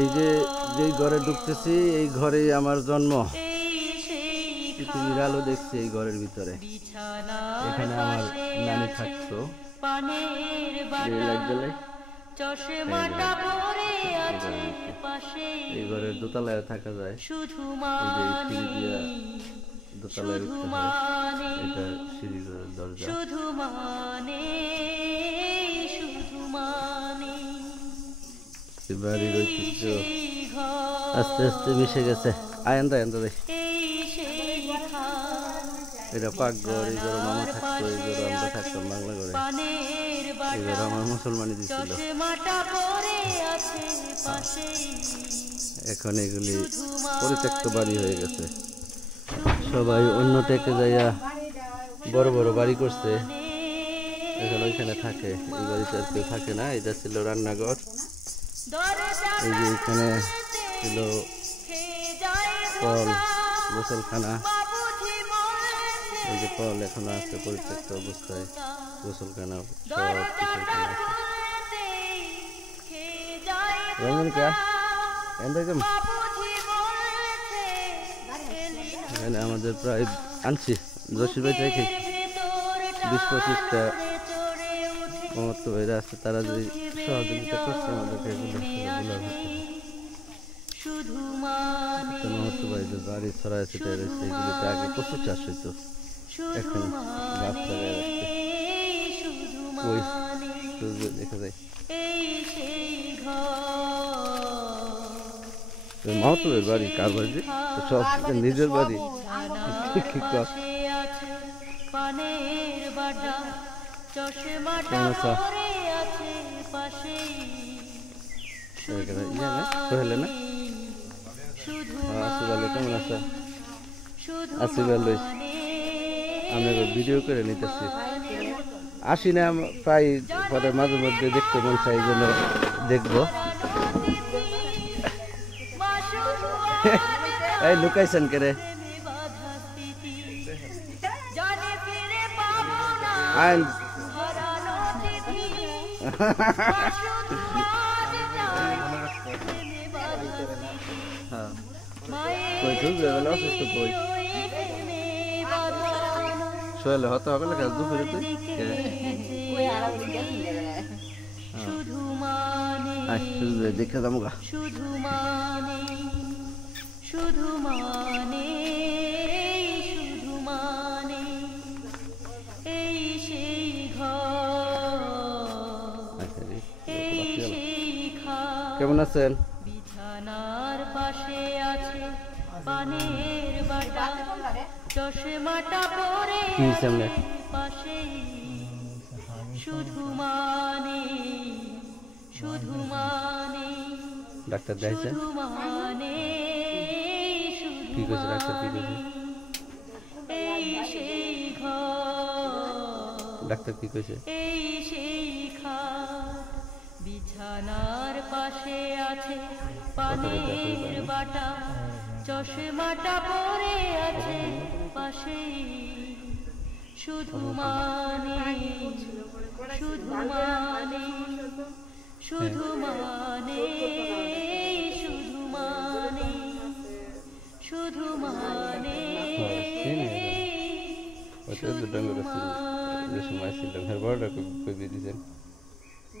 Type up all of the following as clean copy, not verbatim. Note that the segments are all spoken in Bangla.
এই যে যেই ঘরে ঢুকতেছি এই ঘরেই আমার জন্ম। পৃথিবীর আলো দেখছি এই ঘরের ভিতরে। এখানে আমার নানি থাকতো। এই ঘরের দোতলায় থাকা যায়। এই যে সিঁড়ি দিয়া দোতলায় উঠতে হয়। এটা সিঁড়ির দরজা। বাড়ির ঐতিহ্য আস্তে আস্তে মিশে গেছে। আয়ন্দা দেখ, এটা পাকঘর। এই ঘরে মামা থাকতো, এই ঘরে আমরা থাকতাম বাংলা ঘরে। এই ঘরে আমার মুসলমানি দিছিল। এখন এগুলি পরিত্যক্ত বাড়ি হয়ে গেছে। সবাই অন্য টেকে যাইয়া বড় বড় বাড়ি করছে। এখন ওইখানে থাকে। এই বাড়িতে আর কেউ থাকে না। এটা ছিল রান্নাঘর। এই যে এখানে ছিল কল, গোসলখানা। এই যে কল এখনো আছে পরিত্যক্ত অবস্থায়। গোসলখানা সব কিছু এখানে আমাদের প্রায় আনছি জসির ভাই থেকে 20-25টা মমত্ব ভাইরা আছে। তারা যে সহযোগিতা করছে আমাদেরকে মমত্ব ভাইদের বাড়ি ছড়ায় ছিটায় রয়েছে। এগুলিতে আগে কচু চাষ হইতো, এখন গাছ লাগায় রাখছে। ওই দেখা যায় মাহতুবের বাড়ি। কার বাড়ি? সব নিজের বাড়ি। আমরা ভিডিও করে নিতেছি। আসি না প্রায়, পরে মাঝে মধ্যে দেখতে মন চাই, এই জন্য দেখবো। এই লুকাইছেন কে রে? শোলে হতে হবে না দুপুরে তুই দেখে যাবো গা। কেমন আছেন? বিছানার পাশে আছে পানের বাটা, চশমাটা পরে পাশে শুধু মানে ডাক্তার দেখাইছে? কি কইছে ডাক্তার? কি কইছে ডাক্তার? কি কইছে? বিছানার পাশে আছে পানের বাটা, চশমাটা পরে আছে পাশে শুধু মানে শুধু মানে শুধু মানে শুধু মানে শুধু মানে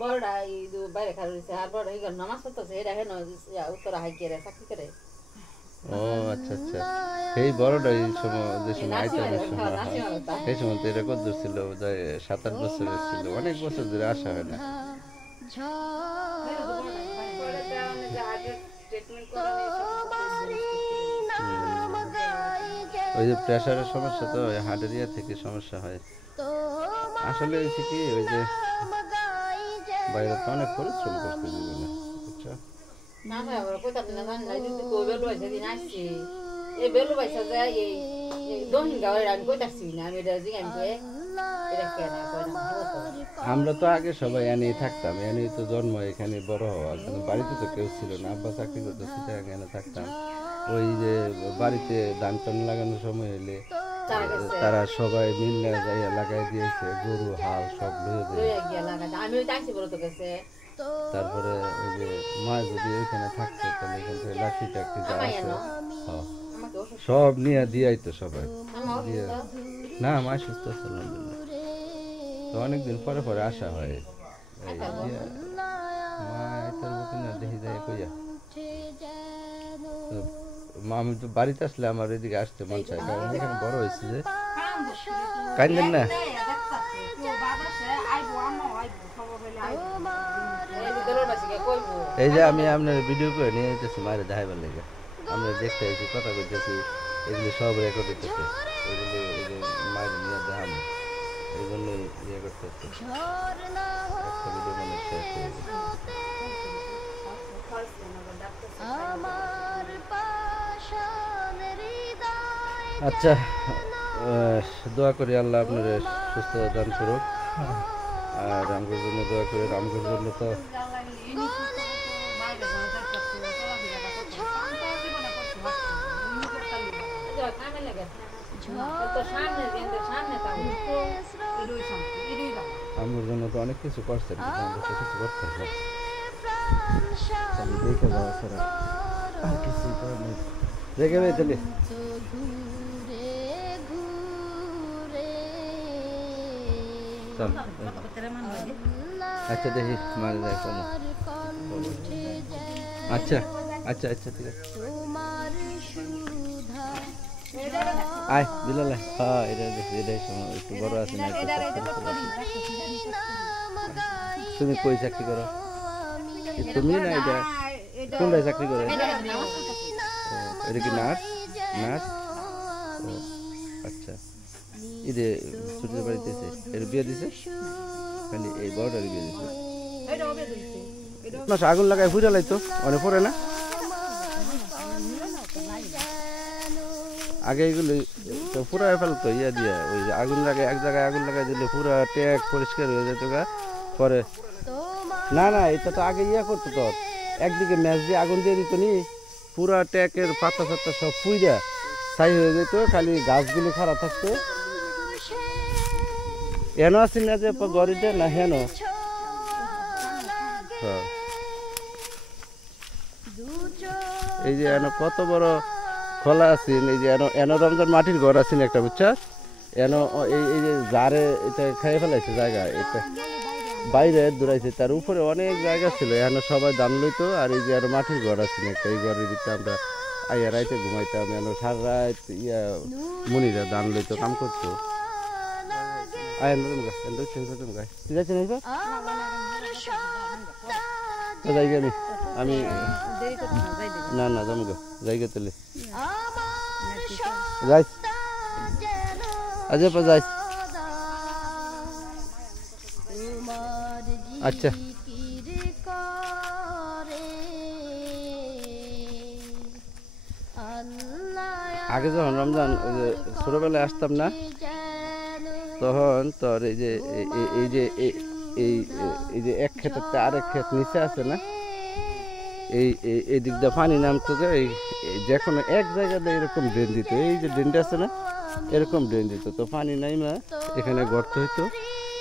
বড়টা বাইরে খাওয়া রয়েছে। আর বড় নামাজ পড়তেছে, এটা হেন উত্তরা হাই করে চাকরি করে। ও আচ্ছা আচ্ছা। এই বড়টা এই সময় যে সময় আইতামের সময় সেই সময় তো এটা কত দূর ছিল? 7-8 বছরের ছিল। অনেক বছর ধরে আসা হয় না। ওই যে প্রেশারের সমস্যা, তো হার্টের ইয়া থেকে সমস্যা হয়। আসলে হয়েছে কি, ওই যে বাইরে তো অনেক পরিশ্রম করতে জীবনে, বুঝছো? আমরা তো আগে সবাই এনেই থাকতাম, এনেই তো জন্ম, এখানে বড় হওয়া। কিন্তু বাড়িতে তো কেউ ছিল না, আব্বা চাকরি করতে এখানে থাকতাম। ওই যে বাড়িতে ধান টান লাগানোর সময় হইলে তারা সবাই মিলে যাইয়া লাগাই দিয়েছে, গরু হাল সব লয়ে যায়। তারপরে ওই যে মা যদি ওইখানে থাকতো তাহলে এখান থেকে লাঠি টাঠি যা আছে সব নিয়ে দিয়াই তো সবাই দিয়ে না মা সুস্থ আছে আলহামদুলিল্লাহ। তো অনেকদিন পরে পরে আসা হয় এই মা এটার মতো না দেখি যায় কইয়া মা আমি তো বাড়িতে আসলে আমার এদিকে আসতে মন চায় কারণ এখানে বড় হয়েছে যে কাইন্দেন না এই যে আমি আপনার ভিডিও করে নিয়ে যেতেছি মায়ের দেখাইবার লেগে আমরা দেখতে আছি কথা কইতেছি এগুলো সব রেকর্ড হইতেছে এগুলো এই যে মায়ের নিয়ে দেখাবো এই জন্যই ইয়ে করতেছে একটা ভিডিও মানে শেষ হয়ে গেছে। আচ্ছা দোয়া করি আল্লাহ আপনার সুস্থ দান করুক আর রামগোর জন্য দোয়া করি রামগোর জন্য তো আমার জন্য তো অনেক কিছু করছেন কিছু করতে হবে দেখে যাওয়া ছাড়া আর কিছু নেই দেখে নেই তাহলে আচ্ছা দেখি মারে যায় কম আচ্ছা আচ্ছা আচ্ছা ঠিক আছে আয় বিলাল হ্যাঁ এটা দেখি এটাই সময় একটু বড় আছে না তুমি কই চাকরি করো তুমি না এটা কোনটায় চাকরি করো এটা কি নার্স নার্স আচ্ছা এটা ছোটের বাড়িতে এর বিয়ে দিছে খালি এই বড়টার বিয়ে দিছে আগুন লাগায় ফুটে লাইতো অনেক পরে না আগে এগুলো তো পুরা ফেলতো ইয়া দিয়ে ওই আগুন লাগায় এক জায়গায় আগুন লাগাই দিলে পুরা ট্যাগ পরিষ্কার হয়ে যেত গা পরে না না এটা তো আগে ইয়া করতো তো একদিকে ম্যাচ দিয়ে আগুন দিয়ে দিত নি পুরা ট্যাগের পাতা ফাতা সব পুইরা ছাই হয়ে যেত খালি গাছগুলি খারাপ থাকতো এন আছি না যে গড়িতে না হেন এই যে এন কত বড় খোলা আছেন এই যে এন রমজান মাটির ঘর আছেন একটা বুঝছাস এন এই যে জারে এটা খেয়ে ফেলাইছে জায়গা এটা বাইরে দূরাইছে তার উপরে অনেক জায়গা ছিল এন সবাই দান লইতো আর এই যে আর মাটির ঘর আছেন একটা এই ঘরের ভিতরে আমরা আইয়া রাইতে ঘুমাইতাম এন সারা রাত ইয়া মুনিরা দান লইতো কাম করতো আয়েন গা এন্ড ছেড়ে গা ঠিক আছে না যাই গেলি আমি না না যাম গা যাই গে তাহলে যাই আজ পা যাই আচ্ছা আগে যখন রমজান ছোটবেলায় আসতাম না তখন তোর এই যে এই যে এক ক্ষেত্রে আরেক ক্ষেত নিচে আছে না এই দিক দিয়ে পানি নামতো যে যে কোনো এক জায়গাতে এরকম ড্রেন দিত এই যে ড্রেনটা আছে না এরকম ড্রেন দিত তো পানি নাইমা এখানে গর্ত হইতো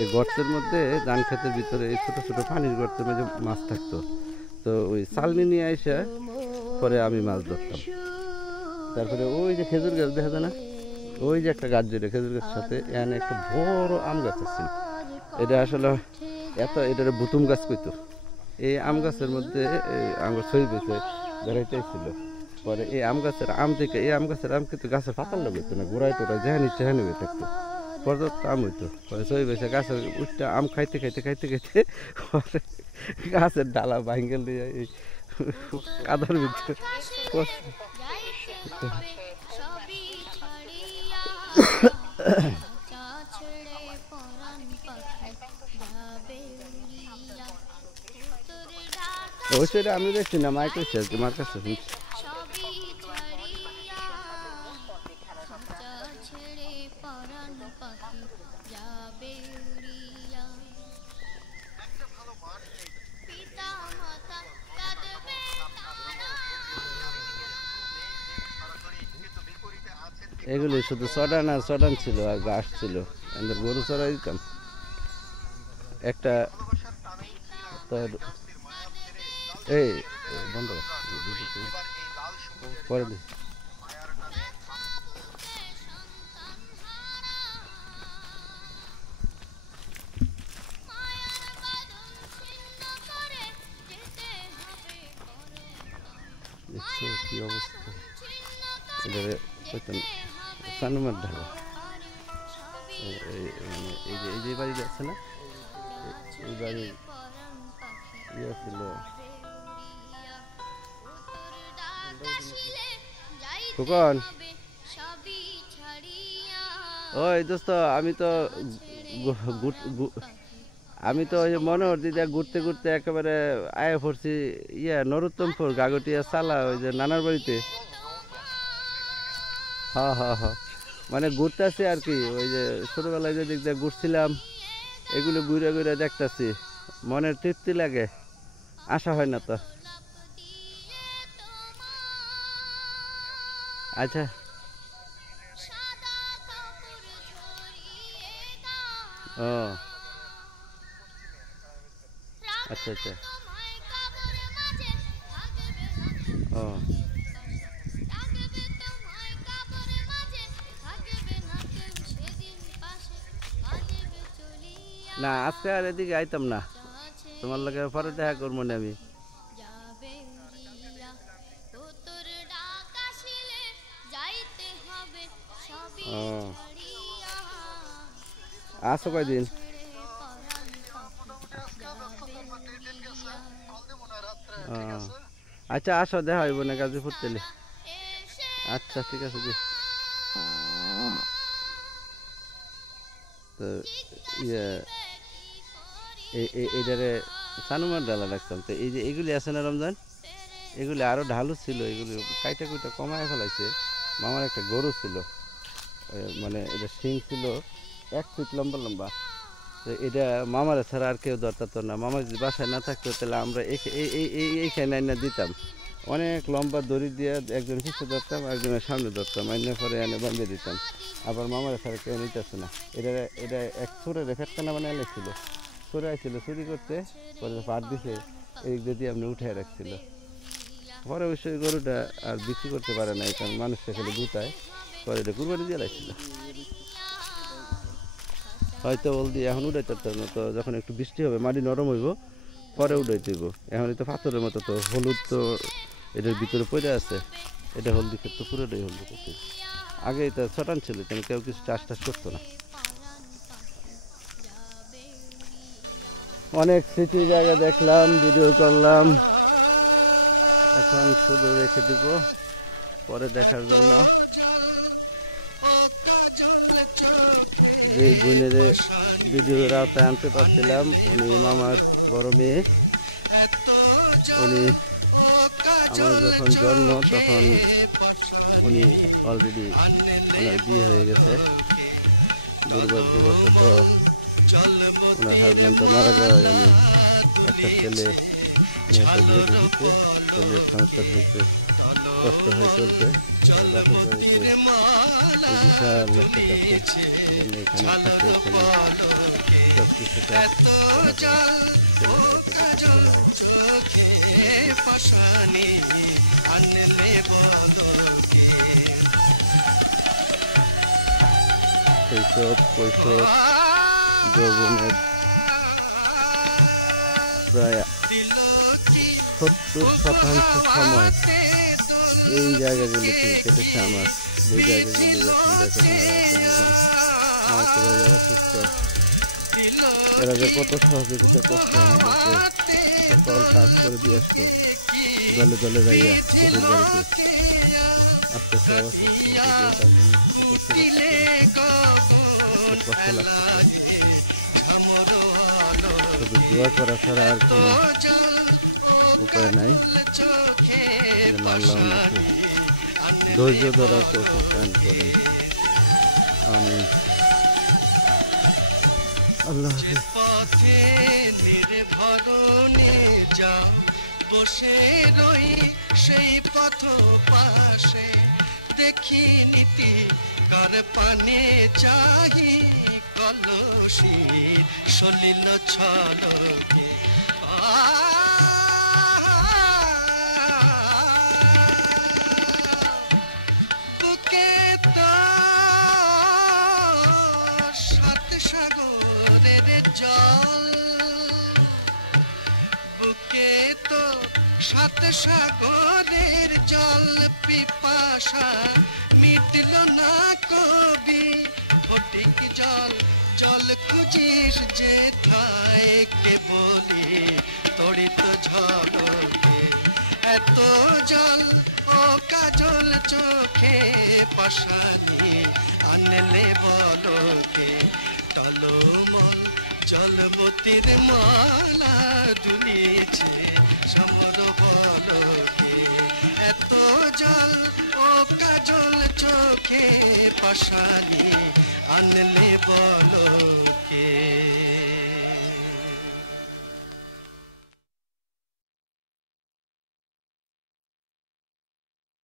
এই গর্তের মধ্যে ধান ক্ষেতের ভিতরে এই ছোটো ছোটো পানির গর্তের মধ্যে মাছ থাকতো তো ওই চালনি নিয়ে আইসা পরে আমি মাছ ধরতাম তারপরে ওই যে খেজুর গাছ দেখা যায় না ওই যে একটা গাছ যেটা খেজুর গাছের সাথে এখানে একটা বড় আম গাছ আছে এটা আসলে এটার বুতুম গাছ কইতো এই আম গাছের মধ্যে আম গাছ ছই বেছে বেড়াইতেছিল পরে এই আম গাছের আম থেকে এই আম গাছের আম কিন্তু গাছের পাতার লাগাইতো না গোড়ায় টোড়ায় যেহানি সেহানি হয়ে থাকতো পর্যাপ্ত আম হইতো পরে ছই বেছে গাছের উঠটা আম খাইতে খাইতে খাইতে খাইতে পরে গাছের ডালা ভাঙ্গেল দিয়ে এই কাদার ভিতরে অবশ্যই আমি দেখছি না মাইক তোমার কাছে শুনছি এগুলি শুধু চড়ান আর চড়ান ছিল আর ঘাস ছিল গরু চড়াই দিতাম একটা তোর এই বন্ধ পরে দিই। দেখছো কি অবস্থা, এবারে সানুমার ঢালা এই যে বাড়ি যাচ্ছে না, এই বাড়ির ইয়ে ছিল ফুকন। ওই দোস্ত আমি তো ওই মনোহর দিদা ঘুরতে ঘুরতে একেবারে আয়া পড়ছি নরোত্তমপুর গাগটিয়া চালা ওই যে নানার বাড়িতে। হ্যাঁ হ্যাঁ হ্যাঁ, মানে ঘুরতেছি আর কি, ওই যে ছোটবেলায় যে দিক দিয়ে ঘুরছিলাম এগুলো ঘুরে ঘুরে দেখতেছি, মনের তৃপ্তি লাগে, আসা হয় না তো। আচ্ছা ও আচ্ছা আচ্ছা ও না, আজকে আর এদিকে আইতাম না, তোমার লগে পরে দেখা করবো না আমি। ও আসো কয়দিন? আচ্ছা আসো, দেখা হইব না গাজীপুর তেলে। আচ্ছা ঠিক আছে জি। তো ইয়ে এইটারে সানুমার ডালা রাখতাম, তো এই যে এগুলি আছে না রমজান, এগুলি আরও ঢালু ছিল, এগুলি কাইটা কুইটা কমায় ফেলাইছে। মামার একটা গরু ছিল, মানে এটা শিং ছিল 1 ফিট লম্বা লম্বা, তো এটা মামারা ছাড়া আর কেউ ধরতো না। মামা যদি বাসায় না থাকতো তাহলে আমরা এইখানে আইনা দিতাম, অনেক লম্বা দড়ি দিয়ে একজন পিছিয়ে ধরতাম, একজনের সামনে ধরতাম, আইনা পরে এনে বাঁধিয়ে দিতাম। আবার মামারা ছাড়া কেউ নিতেছে না। এটা এক ছোটো ফেটকানা বানিয়ে লেগেছিল, সরে আসছিল চুরি করতে, পরে পাট দিছে এই যদি আপনি উঠায় রাখছিল। পরে অবশ্যই গরুটা আর বিক্রি করতে পারে না, কারণ মানুষটা খেলে দুটায়, পরে এটা কুরবানি দিয়ে লাগছিল। হয়তো বলদি এখন উঠাইতে পারতাম না, তো যখন একটু বৃষ্টি হবে মাটি নরম হইব পরে উঠাইতে হইব। এখন তো পাথরের মতো, তো হলুদ তো এটার ভিতরে পড়ে আছে, এটা হলদি ক্ষেত্র পুরোটাই হলদি করতে। আগে এটা ছটান ছিল, কেন কেউ কিছু চাষ টাস করতো না। অনেক স্মৃতি জায়গা দেখলাম, ভিডিও করলাম, এখন শুধু রেখে দিব পরে দেখার জন্য। যে বোনের ভিডিওর আওতায় আনতে পারছিলাম, উনি মামার বড় মেয়ে। উনি আমার যখন জন্ম তখন উনি অলরেডি ওনার বিয়ে হয়ে গেছে। দুর্ভাগ্যবশত ওনার হাজব্যান্ড তো মারা যাওয়ায় উনি একটা ছেলে মেয়েটা বিয়ে দিয়েছে, ছেলের সংসার হয়েছে, কষ্ট হয়ে চলছে। বাপের বাড়িতে এই বিশাল একটা কাছে, এই জন্য এখানে থাকে, এখানে সব কিছুটা চলাফেরা ছেলেরা এসে দেখে দেখে যায়। শৈশব কৈশোর যৌবনের প্রায় 70% সময় এই জায়গাগুলিতে কেটেছে আমার। যে জায়গাগুলি এখন দেখে যাওয়া সুস্থ, এরা যে কত সহযোগিতা করছে আমাদেরকে, সকল কাজ করে দিয়ে আসতো দলে দলে যাইয়া পুকুর বাড়িতে। আস্তে আস্তে অবস্থা তার জন্য কষ্ট লাগতেছে, শুধু দোয়া করা ছাড়া আর কোনো উপায় নাই। আল্লাহ ওনাকে ধৈর্য ধরার তৌফিক দান করেন, আমিন। আল্লাহ বসে রই সেই পথ পাশে, দেখি নীতি কার পানে চাহি কলসি সলিল ছলকে। সাত সাগরের জল পিপাসা মিটল না কবি ফটিক জল জল খুঁজিস যে ঠায় কে বলি তড়িৎ ঝলকে এত জল ও কাজল চোখে পাশানি আনলে বলকে টলমল জলমতির মালা দুলিছে সমর বলকে এত জল ও কাজল চোখে পাশানি আনলে বলকে